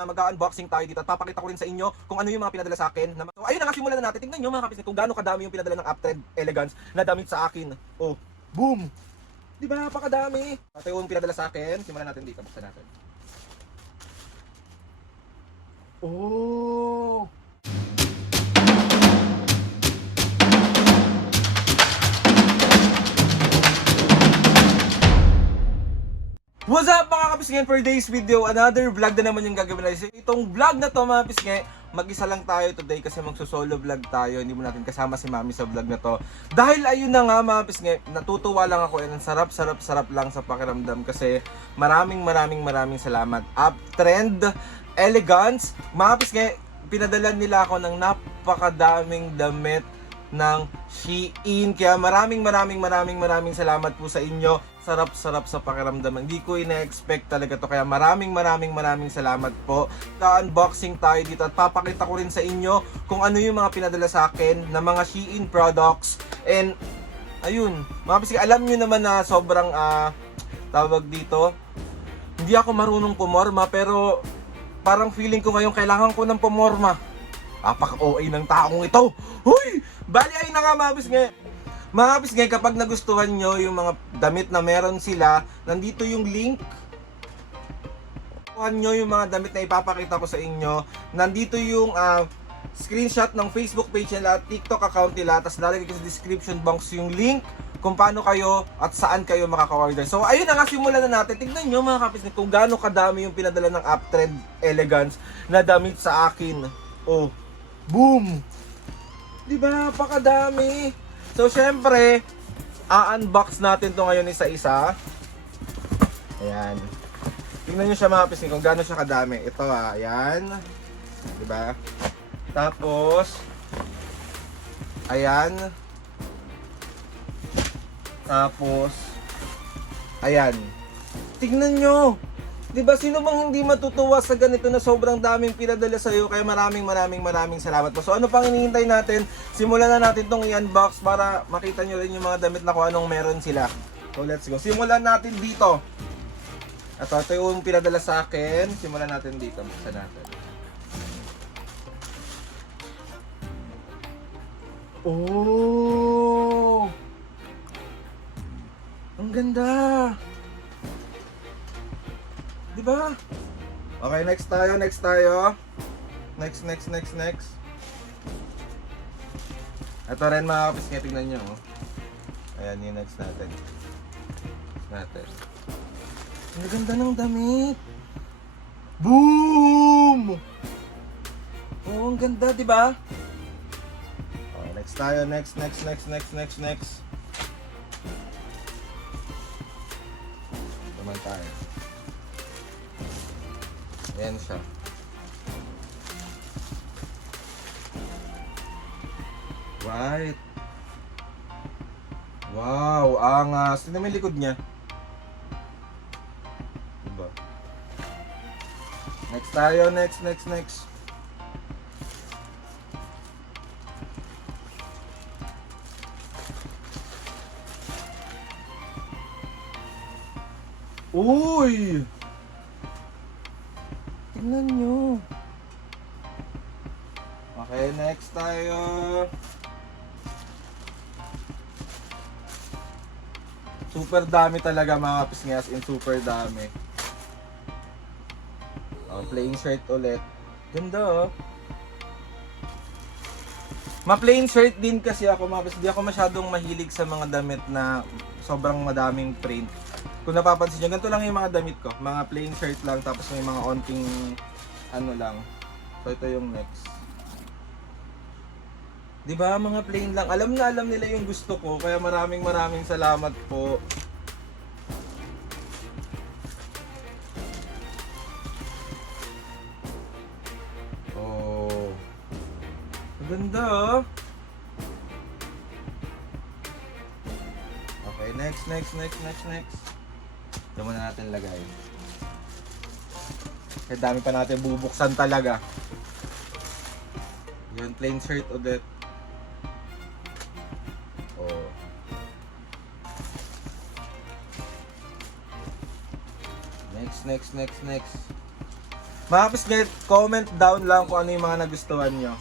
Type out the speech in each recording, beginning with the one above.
Mag-unboxing tayo dito at papakita ko rin sa inyo kung ano yung mga pinadala sa akin. So ayun na nga, simulan na natin. Tingnan nyo mga kapisnes kung gaano kadami yung pinadala ng Uptrend Elegance na damit sa akin. Oh, boom! Di ba napakadami? Ito yung pinadala sa akin. Simulan natin dito. Buksan natin. Oh! What's up mga kapisngen, for today's video, another vlog na naman yung gagawin natin. Itong vlog na to mga kapisngen, mag-isa lang tayo today kasi magsusolo vlog tayo. Hindi mo natin kasama si Mami sa vlog na to. Dahil ayun na nga mga kapisngen, natutuwa lang ako and ang sarap lang sa pakiramdam kasi maraming salamat. Uptrend Elegance, mga kapisngen, pinadala nila ako ng napakadaming damit ng Shein. Kaya maraming salamat po sa inyo. Sarap sa pakiramdam. Hindi ko ina-expect talaga to. Kaya maraming salamat po. Unboxing tayo dito at papakita ko rin sa inyo kung ano yung mga pinadala sa akin na mga Shein products. And ayun, mga bisig, alam nyo naman na sobrang tawag dito, hindi ako marunong pumorma, pero parang feeling ko ngayon kailangan ko ng pumorma. Apaka-OA ng taong ito. Huy! Bali ay na nga mga bisig. Mga kapisngay, kapag nagustuhan nyo yung mga damit na meron sila, nandito yung link. Nagustuhan nyo yung mga damit na ipapakita ko sa inyo, nandito yung screenshot ng Facebook page nila at TikTok account nila, tapos lalagay ko sa description box yung link kung paano kayo at saan kayo makaka-order. So ayun na nga, simulan na natin. Tignan nyo mga kapisngay kung gaano kadami yung pinadala ng Uptrend Elegance na damit sa akin. Oh, boom! Diba napakadami? So, syempre, unbox natin to ngayon isa-isa. Ayan. Tingnan nyo siya mga kapisngay kung gaano siya kadami. Ito ayan. Diba? Tapos, ayan. Tapos, ayan. Tingnan nyo. Diba, sino bang hindi matutuwa sa ganito na sobrang daming pinadala sa'yo? Kaya maraming salamat po. So ano pang hinihintay natin? Simulan na natin tong i-unbox para makita nyo rin yung mga damit na kung anong meron sila. So let's go. Simulan natin dito. Ito yung pinadala sa akin. Simulan natin dito. Buksan natin. Oh! Ang ganda! Diba? Okay, next tayo. Next. Ito rin mga kapisngay, tingnan nyo. Ayan yung next natin. Ang ganda ng damit. Boom! Oh, ang ganda, diba? Okay, next tayo. Next. Naman tayo. Ayan siya. Right. Wow, angas. Tignan mo yung likod niya. Diba? Next tayo, next. Uy! Tingnan nyo. Okay, next tayo. Super dami talaga mga kapisngay, as in super dami. Oh, plain shirt ulit. Ganda oh. Ma-plain shirt din kasi ako mga kapisngay. Hindi ako masyadong mahilig sa mga damit na sobrang madaming print. Kung napapansin nyo, ganito lang yung mga damit ko. Mga plain shirt lang, tapos may mga onting ano lang. So ito yung next. Diba, mga plain lang. Alam nila yung gusto ko. Kaya maraming salamat po. Oh. Ganda oh. Okay, next. Ito muna natin lagay. Kaya dami pa natin bubuksan talaga. Yun, plain shirt ulit. Oh. Next. Mga pisnget, comment down lang kung ano yung mga nagustuhan nyo.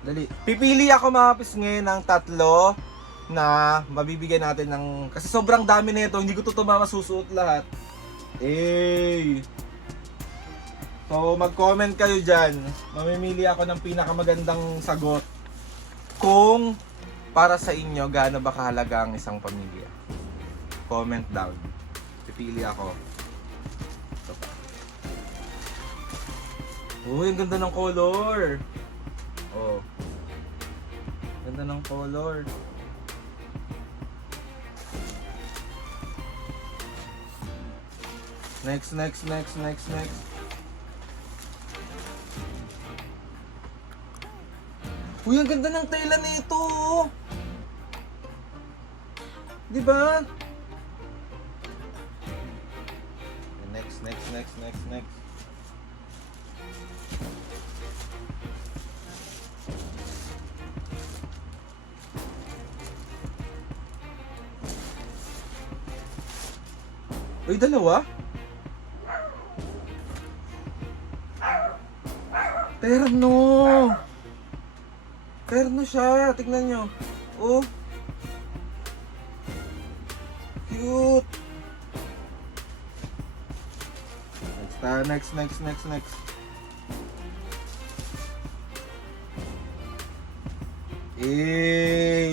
Dali. Pipili ako mga pisnget ng 3 na mabibigyan natin ng... Kasi sobrang dami na ito, hindi ko ito masusuot lahat. So mag-comment kayo dyan. Mamimili ako ng pinakamagandang sagot. Kung para sa inyo, gaano ba kahalaga ang isang pamilya? Comment down. Pipili ako. Ito pa. Uy, ang ganda ng color. Oh. Ganda ng color. Next. Uy, ang ganda ng tela nito. Di ba? Next. Uy, dalawa? Terno siya. Tignan nyo. Oh. Cute. Next.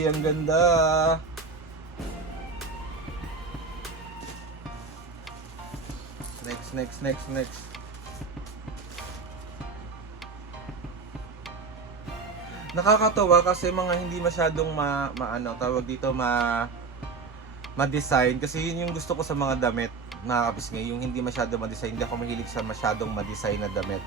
Ang ganda. Next. Nakakatawa kasi mga hindi masyadong ma-design kasi yun yung gusto ko sa mga damit na kapisngay, yung hindi masyadong ma-design. Hindi ako mahilig sa masyadong ma-design na damit.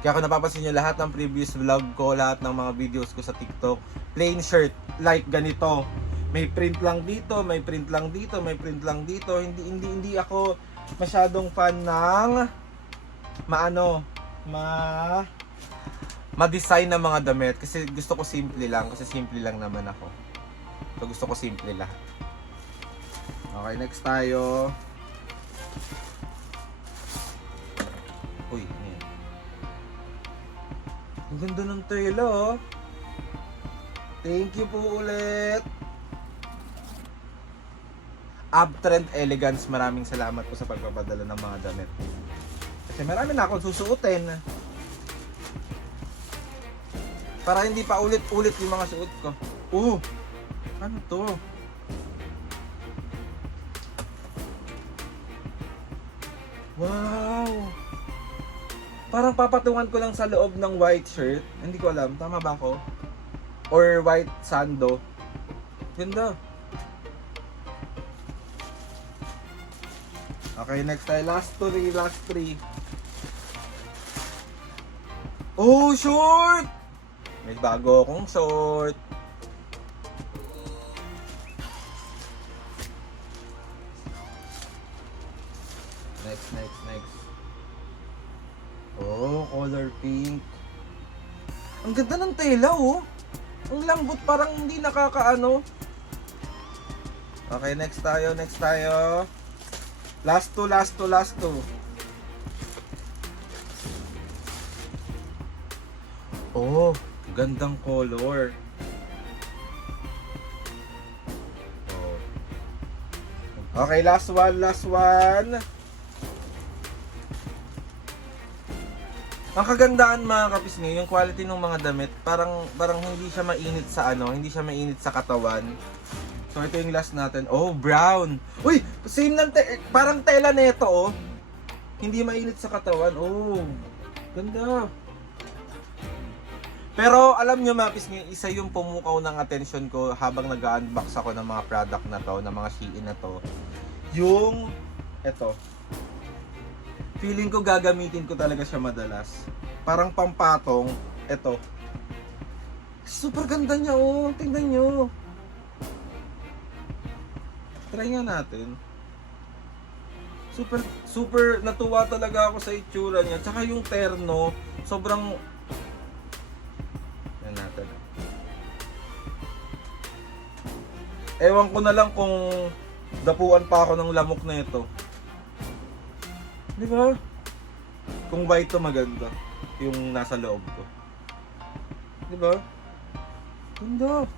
Kaya kung napapansin nyo lahat ng previous vlog ko, lahat ng mga videos ko sa TikTok, plain shirt like ganito. May print lang dito, may print lang dito, may print lang dito. Hindi ako masyadong fan ng ma-design na mga damit kasi gusto ko simple lang naman ako. So gusto ko simple lahat. Okay, next tayo. Uy, ayan. Ang ganda ng tela, oh. Thank you po ulit. Uptrend Elegance, maraming salamat po sa pagpapadala ng mga damit. Kasi marami na akong susuotin. Para hindi pa ulit-ulit yung mga suot ko. Ano to? Wow! Parang papatungan ko lang sa loob ng white shirt. Hindi ko alam, tama ba ako? Or white sando. Ganda. Okay, next tayo. Last 3. Oh, short! May bago akong short. Next. Oh, color pink. Ang ganda ng tela, oh. Ang lambot, parang hindi nakakaano. Okay, next tayo. Last two. Oh, gandang color. Oh. Okay, last one. Ang kagandaan mga kapisngay, yung quality ng mga damit, parang hindi siya mainit sa katawan. So ito yung last natin. Oh, brown. Uy, same ng parang tela nito, oh. Hindi mainit sa katawan. Oh, ganda. Pero alam nyo mga kapisngay, isa yung pumukaw ng attention ko habang nag-unbox ako ng mga product na to, ng mga Shein na to. Yung eto. Feeling ko gagamitin ko talaga siya madalas. Parang pampatong. Eto. Super ganda niya, oh. Tingnan nyo. Try nga natin. Super natuwa talaga ako sa itsura niya. Tsaka yung terno, sobrang... Yan natin. Ewan ko na lang kung dapuan pa ako ng lamok na ito. Di ba? Kung white to maganda. Yung nasa loob ko. Diba? Ganda.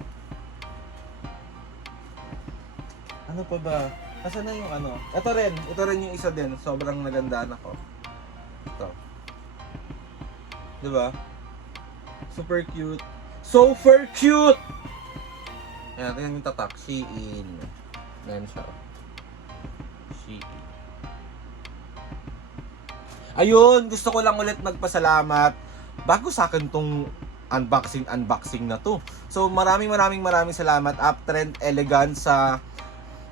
Ano pa ba? Nasaan na yung ano? Ito rin yung isa din. Sobrang nagandaan ako. Ito. Diba? Super cute. Super cute! Ayan, tingnan yung tatak. Shein. Ayan siya. Shein. Ayun, gusto ko lang ulit magpasalamat. Bago sa akin tong unboxing na to. So maraming salamat Uptrend Elegance sa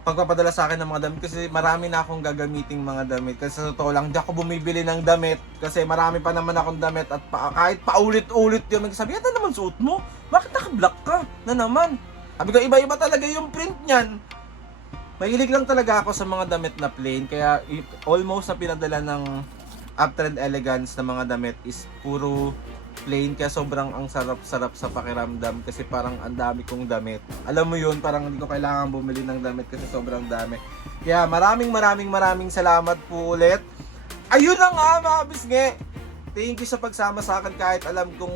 pagpapadala sa akin ng mga damit kasi marami na akong gagamiting mga damit. Kasi sa totoo lang, di ako bumibili ng damit kasi marami pa naman akong damit at kahit paulit-ulit yun, magsasabi, ano naman suot mo? Bakit naka-black ka? Na naman. Sabi ko, iba-iba talaga yung print niyan. Mahilig lang talaga ako sa mga damit na plain, kaya almost na pinadala ng Uptrend Elegance na mga damit is puro plain, kaya sobrang ang sarap-sarap sa pakiramdam kasi parang ang dami kong damit. Alam mo yun, parang hindi ko kailangan bumili ng damit kasi sobrang dami. Kaya maraming salamat po ulit. Ayun na nga mga bisnge! Thank you sa pagsama sa akin kahit alam kong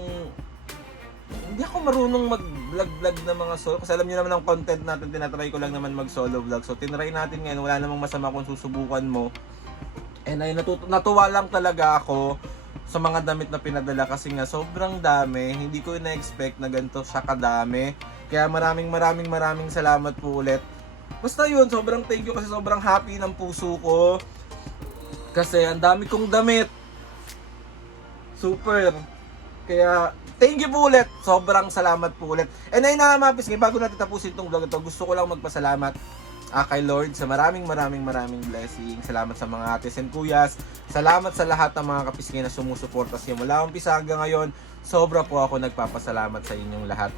hindi ako marunong mag-vlog ng mga solo. Kasi alam niyo naman ang content natin, tinatry ko lang naman mag-solo vlog. So tinry natin ngayon, wala namang masama kung susubukan mo. And ay natuwa lang talaga ako sa mga damit na pinadala kasi nga sobrang dami. Hindi ko na-expect na ganito siya kadami. Kaya maraming salamat po ulit. Basta yun, sobrang thank you kasi sobrang happy ng puso ko. Kasi ang dami kong damit. Super. Kaya thank you po ulit. Sobrang salamat po ulit. And ayun na mga pisngi, bago natin tapusin itong vlog ito, gusto ko lang magpasalamat kay Lord sa maraming blessing. Salamat sa mga ates and kuyas. Salamat sa lahat ng mga kapisngi na sumusuporta sa inyo. Mula umpisa hanggang ngayon, sobra po ako nagpapasalamat sa inyong lahat.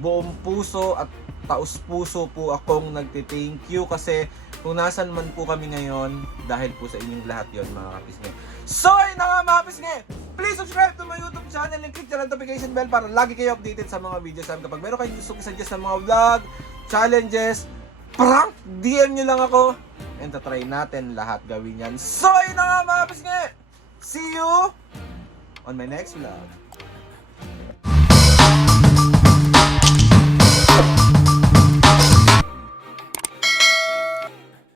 Buong puso at taos puso po akong nagti-thank you kasi kung nasan man po kami ngayon, dahil po sa inyong lahat yon mga kapisngi. So ayun na nga mga kapisngi, please subscribe to my YouTube channel and click the notification bell para lagi kayo updated sa mga videos namin. Kapag meron kayong gusto i-suggest ng mga vlog, challenges, prank, DM nyo lang ako and tatry natin lahat gawin yan. So yun na nga mga pisngi, see you on my next vlog.